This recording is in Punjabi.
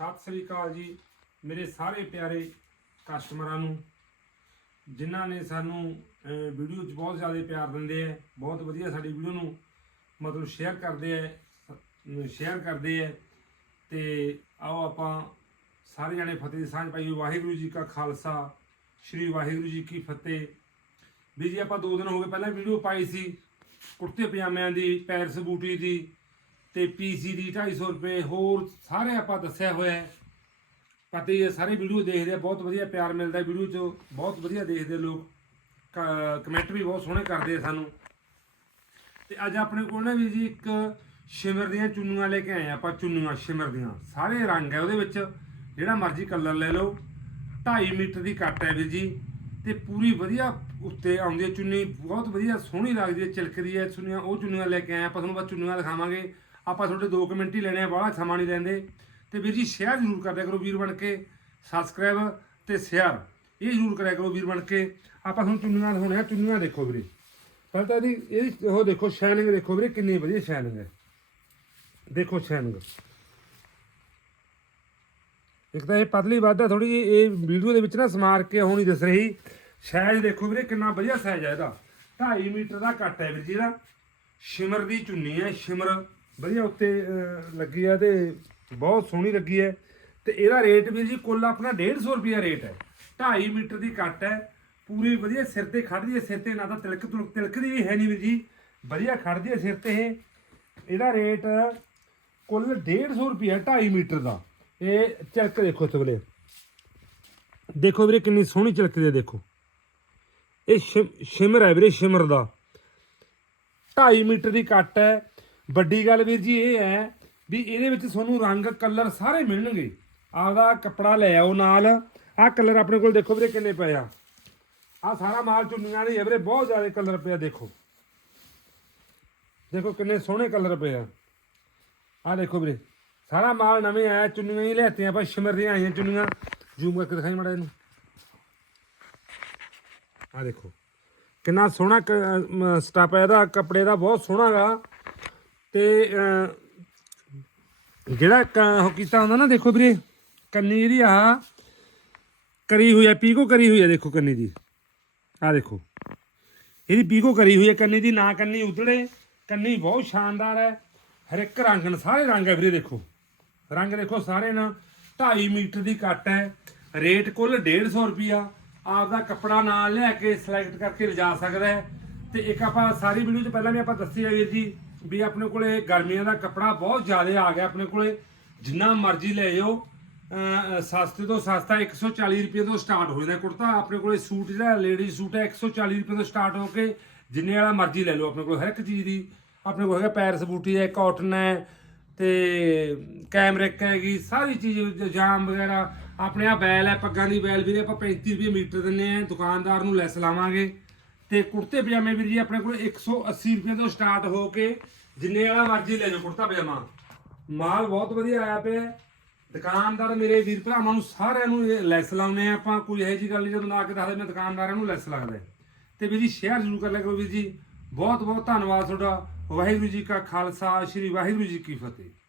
ਸਤਿ ਸ੍ਰੀ ਅਕਾਲ ਜੀ ਮੇਰੇ ਸਾਰੇ ਪਿਆਰੇ ਕਸਟਮਰਾਂ ਨੂੰ, ਜਿਨ੍ਹਾਂ ਨੇ ਸਾਨੂੰ ਵੀਡੀਓ 'ਚ ਬਹੁਤ ਜ਼ਿਆਦਾ ਪਿਆਰ ਦਿੰਦੇ ਆ, ਬਹੁਤ ਵਧੀਆ ਸਾਡੀ ਵੀਡੀਓ ਨੂੰ ਮਤਲਬ ਸ਼ੇਅਰ ਕਰਦੇ ਆ ਸ਼ੇਅਰ ਕਰਦੇ ਆ। ਤੇ ਆਓ ਆਪਾਂ ਸਾਰੇ ਜਣੇ ਫਤਿਹ ਦੀ ਸਾਂਝ ਪਾਈਏ। ਵਾਹਿਗੁਰੂ ਜੀ ਕਾ ਖਾਲਸਾ, ਸ੍ਰੀ ਵਾਹਿਗੁਰੂ ਜੀ ਕੀ ਫਤਿਹ। ਵੀ ਜੀ ਆਪਾਂ ਦੋ ਦਿਨ ਹੋ ਗਏ ਪਹਿਲਾਂ ਵੀਡੀਓ ਪਾਈ ਸੀ ਕੁੜਤੇ ਪਜਾਮਿਆਂ ਦੀ ਪੈਰਸ ਬੂਟੀ ਦੀ ਤੇ ਪੀਸੀ ਦੀ 250 ਰੁਪਏ ਹੋਰ ਸਾਰੇ ਆਪਾਂ ਦੱਸਿਆ ਹੋਇਆ ਹੈ। ਪਤਾ ਹੀ ਹੈ, ਸਾਰੇ ਵੀਡੀਓ ਦੇਖਦੇ ਆ, ਬਹੁਤ ਵਧੀਆ ਪਿਆਰ ਮਿਲਦਾ ਵੀਡੀਓ 'ਚ, ਬਹੁਤ ਵਧੀਆ ਦੇਖਦੇ ਲੋਕ। ਕ- ਕਮੈਂਟ ਵੀ ਬਹੁਤ ਸੋਹਣੇ ਕਰਦੇ ਆ ਸਾਨੂੰ। ਤੇ ਅੱਜ ਆਪਣੇ ਕੋਲ ਨਾ ਵੀ ਜੀ ਇੱਕ ਸ਼ਿਮਰ ਦੀਆਂ ਚੁੰਨੀਆਂ ਲੈ ਕੇ ਆਏ ਆ ਆਪਾਂ, ਚੁੰਨੀਆਂ, ਸ਼ਿਮਰ ਦੀਆਂ। ਸਾਰੇ ਰੰਗ ਹੈ ਉਹਦੇ ਵਿੱਚ। ਜਿਹੜਾ ਮਰਜ਼ੀ ਕਲਰ ਲੈ ਲਓ। 2.5 ਮੀਟਰ ਦੀ ਕੱਟ ਹੈ ਵੀਰ ਜੀ। ਤੇ ਪੂਰੀ ਵਧੀਆ ਉੱਤੇ ਆਉਂਦੀ ਹੈ ਚੁੰਨੀ। ਬਹੁਤ ਵਧੀਆ ਸੋਹਣੀ ਲੱਗਦੀ ਹੈ, ਚਿਲਕਦੀ ਹੈ ਚੁੰਨੀਆਂ। ਉਹ ਚੁੰਨੀਆਂ ਲੈ ਕੇ ਆਏ ਆਪਾਂ, ਤੁਹਾਨੂੰ ਬਸ ਚੁੰਨੀਆਂ ਦਿਖਾਵਾਂਗੇ। ਆਪਾਂ ਤੁਹਾਡੇ 2 ਮਿੰਟ ਹੀ ਲੈਣੇ ਆ, ਬਾਹਲਾ ਸਮਾਂ ਨਹੀਂ ਲੈਂਦੇ। ਤੇ ਵੀਰ ਜੀ ਸ਼ੇਅਰ ਜ਼ਰੂਰ ਕਰਦਿਆ ਕਰੋ ਵੀਰ ਬਣ ਕੇ ਸਬਸਕ੍ਰਾਈਬ ਤੇ ਸ਼ੇਅਰ ਇਹ ਜ਼ਰੂਰ ਕਰਿਆ ਕਰੋ ਵੀਰ ਬਣ ਕੇ। ਆਪਾਂ ਹੁਣ ਚੁੰਨੀਆਂ ਹੋਣੇ ਆ ਚੁੰਨੀਆਂ ਦੇਖੋ ਵੀਰੇ। ਪਹਿਲਾਂ ਤਾਂ ਇਹਦੀ ਇਹਦੀ ਉਹ ਦੇਖੋ ਸ਼ਾਈਨਿੰਗ ਦੇਖੋ ਵੀਰੇ, ਕਿੰਨੀ ਵਧੀਆ ਸ਼ਾਈਨਿੰਗ ਹੈ। ਦੇਖੋ ਸ਼ਾਈਨਿੰਗ ਇੱਕ ਤਾਂ ਇਹ ਪਤਲੀ ਵੱਧ ਹੈ ਥੋੜੀ ਜਿਹੀ ਇਹ ਵੀਡੀਓ ਦੇ ਵਿੱਚ ਨਾ ਸਮਾਰ ਕੇ ਉਹ ਨਹੀਂ ਦਿਸ ਰਹੀ। ਸਾਈਜ਼ ਦੇਖੋ ਵੀਰੇ, ਕਿੰਨਾ ਵਧੀਆ ਸਾਈਜ਼ ਹੈ ਇਹਦਾ। 2.5 ਮੀਟਰ ਦਾ ਕੱਟ ਹੈ ਵੀਰ ਜੀ ਇਹਦਾ। ਸ਼ਿਮਰ ਦੀ ਚੁੰਨੀ ਹੈ, ਸ਼ਿਮਰ। ਵਧੀਆ ਉੱਤੇ ਅਹ, ਲੱਗੀ ਹੈ ਤੇ ਬਹੁਤ ਸੋਹਣੀ ਲੱਗੀ ਹੈ। ਤੇ ਇਹਦਾ ਰੇਟ ਵੀਰ ਜੀ ਕੁੱਲ ਆਪਣਾ 150 ਰੁਪਿਆ ਰੇਟ ਹੈ। 2.5 ਮੀਟਰ ਦੀ ਕੱਟ ਹੈ। ਪੂਰੀ ਵਧੀਆ ਸਿਰ ਤੇ ਖੜਦੀ ਹੈ। ਸਿਰ ਤੇ ਨਾ ਤਾਂ ਤਿਲਕ ਤੁਲਕ ਤਿਲਕਦੀ ਵੀ ਹੈ ਨਹੀਂ ਵੀਰ ਜੀ। ਵਧੀਆ ਖੜਦੀ ਹੈ ਸਿਰ ਤੇ ਇਹ। ਇਹਦਾ ਰੇਟ ਕੁੱਲ 150 ਰੁਪਿਆ 2.5 ਮੀਟਰ ਦਾ। ਇਹ ਚਲਕ ਦੇਖੋ ਤਬਲੇ ਦੇਖੋ ਵੀਰੇ ਕਿੰਨੀ ਸੋਹਣੀ ਚਲਕਦੀ ਹੈ ਦੇਖੋ। ਇਹ ਸ਼ਿਮ- ਸ਼ਿਮਰ ਹੈ ਵੀਰੇ ਸ਼ਿਮਰ ਦਾ। 2.5 ਮੀਟਰ ਦੀ ਕੱਟ ਹੈ। ਵੱਡੀ ਗੱਲ ਵੀਰ ਜੀ ਇਹ ਹੈ ਵੀ ਇਹਦੇ ਵਿੱਚ ਤੁਹਾਨੂੰ ਰੰਗ, ਕਲਰ ਸਾਰੇ ਮਿਲਣਗੇ। ਆਪਦਾ ਕੱਪੜਾ ਲੈ ਆਓ ਨਾਲ। ਆਹ ਕਲਰ ਆਪਣੇ ਕੋਲ ਦੇਖੋ ਵੀਰੇ ਕਿੰਨੇ ਪਏ ਆ। ਆਹ ਸਾਰਾ ਮਾਲ ਚੁੰਨੀਆਂ ਨਹੀਂ ਹੈ ਵੀਰੇ, ਬਹੁਤ ਜ਼ਿਆਦਾ ਕਲਰ ਪਿਆ ਦੇਖੋ। ਦੇਖੋ ਕਿੰਨੇ ਸੋਹਣੇ ਕਲਰ ਪਏ ਆ। ਆਹ ਦੇਖੋ ਵੀਰੇ, ਸਾਰਾ ਮਾਲ ਨਵੇਂ ਆਇਆ, ਚੁੰਨੀਆਂ ਹੀ ਲਿਆਤੀਆਂ, ਆਪਾਂ ਸ਼ਿਮਰ ਦੀਆਂ ਆਈਆਂ ਚੁੰਨੀਆਂ। ਜ਼ੂਮ ਕਰਕੇ ਦਿਖਾਈ ਮੜਾ ਇਹਨੂੰ। ਆਹ ਦੇਖੋ, ਕਿੰਨਾ ਸੋਹਣਾ ਸਟਾਪ ਹੈ ਇਹਦਾ, ਕੱਪੜੇ ਦਾ ਬਹੁਤ ਸੋਹਣਾ ਗਾ। ਤੇ ਜਿਹੜਾ ਉਹ ਕੀਤਾ ਹੁੰਦਾ ਨਾ, ਦੇਖੋ ਵੀਰੇ, ਕੰਨੀ ਜਿਹੜੀ ਆ, ਕਰੀ ਹੋਈ ਆ, ਪੀਕੋ ਕਰੀ ਹੋਈ ਹੈ ਦੇਖੋ ਕੰਨੀ ਦੀ। ਆਹ ਦੇਖੋ। ਇਹਦੀ ਪੀਕੋ ਕਰੀ ਹੋਈ ਹੈ ਕੰਨੀ ਦੀ, ਨਾ ਕੰਨੀ ਉਤੜੇ ਕੰਨੀ ਬਹੁਤ ਸ਼ਾਨਦਾਰ ਹੈ। ਹਰ ਇੱਕ ਰੰਗ ਨਾਲ, ਸਾਰੇ ਰੰਗ ਹੈ ਵੀਰੇ, ਦੇਖੋ। ਰੰਗ ਦੇਖੋ ਸਾਰੇ ਨਾ 2.5 ਮੀਟਰ ਦੀ ਕੱਟ ਹੈ। ਰੇਟ ਕੁੱਲ 150 ਰੁਪਿਆ ਆਪਦਾ ਕੱਪੜਾ ਨਾਲ ਲੈ ਕੇ ਸਿਲੈਕਟ ਕਰਕੇ ਲਿਜਾ ਸਕਦਾ ਹੈ। ਤੇ ਇੱਕ ਆਪਾਂ ਸਾਰੀ ਵੀਡੀਓ 'ਚ ਪਹਿਲਾਂ ਵੀ ਆਪਾਂ ਦੱਸਿਆ ਵੀਰ ਜੀ ਵੀ ਆਪਣੇ ਕੋਲੇ ਗਰਮੀਆਂ ਦਾ ਕੱਪੜਾ ਬਹੁਤ ਜ਼ਿਆਦਾ ਆ ਗਿਆ, ਆਪਣੇ ਕੋਲੇ ਜਿੰਨਾ ਮਰਜ਼ੀ ਲੈ ਜਾਓ। ਸਸਤੇ ਤੋਂ ਸਸਤਾ 140 ਰੁਪਏ ਤੋਂ ਸਟਾਰਟ ਹੋ ਜਾਂਦਾ ਕੁੜਤਾ। ਆਪਣੇ ਕੋਲੇ ਸੂਟ ਜਿਹੜਾ ਲੇਡੀ ਸੂਟ ਹੈ 140 ਰੁਪਏ ਤੋਂ ਸਟਾਰਟ ਹੋ ਕੇ ਜਿੰਨੇ ਵਾਲਾ ਮਰਜ਼ੀ ਲੈ ਲਓ ਆਪਣੇ ਕੋਲ, ਹਰ ਇੱਕ ਚੀਜ਼ ਦੀ। ਆਪਣੇ ਕੋਲ ਹੈਗਾ ਪੈਰਸ ਬੂਟੀ ਹੈ ਕਾਟਨ ਹੈ, ਤੇ ਕੈਮਰਿਕ ਹੈਗੀ, ਸਾਰੀ ਚੀਜ਼ ਜਾਮ ਵਗੈਰਾ। ਆਪਣੇ ਆ ਬੈਲ ਹੈ, ਪੱਗਾਂ ਦੀ ਬੈਲ ਵੀਰੇ ਆਪਾਂ 35 ਰੁਪਏ ਮੀਟਰ ਦਿੰਨੇ ਆ, ਦੁਕਾਨਦਾਰ ਨੂੰ ਲੈਸ ਲਾਵਾਂਗੇ। ਤੇ ਕੁੜਤੇ ਪਜਾਮੇ ਵੀਰ ਜੀ ਆਪਣੇ ਕੋਲ 180 ਰੁਪਏ ਤੋਂ ਸਟਾਰਟ ਹੋ ਕੇ ਜਿੰਨੇ ਵਾਲਾ ਮਰਜ਼ੀ ਲੈ ਜਾਓ ਕੁੜਤਾ ਪਜਾਮਾ। ਮਾਲ ਬਹੁਤ ਵਧੀਆ ਆਇਆ ਪਿਆ। ਦੁਕਾਨਦਾਰ ਮੇਰੇ ਵੀਰ ਭਰਾਵਾਂ ਨੂੰ ਸਾਰਿਆਂ ਨੂੰ ਲੈਸ ਲਾਉਨੇ ਆ ਆਪਾਂ। ਕੋਈ ਇਹੋ ਜਿਹੀ ਗੱਲ ਨਹੀਂ, ਜਦੋਂ ਆ ਕੇ ਦੱਸਦੇ ਮੈਂ ਦੁਕਾਨਦਾਰਾਂ ਨੂੰ ਲੈਸ ਲੱਗਦਾ ਹੈ। ਤੇ ਵੀਰ ਜੀ ਸ਼ੇਅਰ ਜ਼ਰੂਰ ਕਰ ਲਿਆ ਕਰੋ ਵੀਰ ਜੀ। ਬਹੁਤ ਬਹੁਤ ਧੰਨਵਾਦ ਤੁਹਾਡਾ। ਵਾਹਿਗੁਰੂ ਜੀ ਕਾ ਖਾਲਸਾ, ਸ੍ਰੀ ਵਾਹਿਗੁਰੂ ਜੀ ਕੀ ਫਤਿਹ।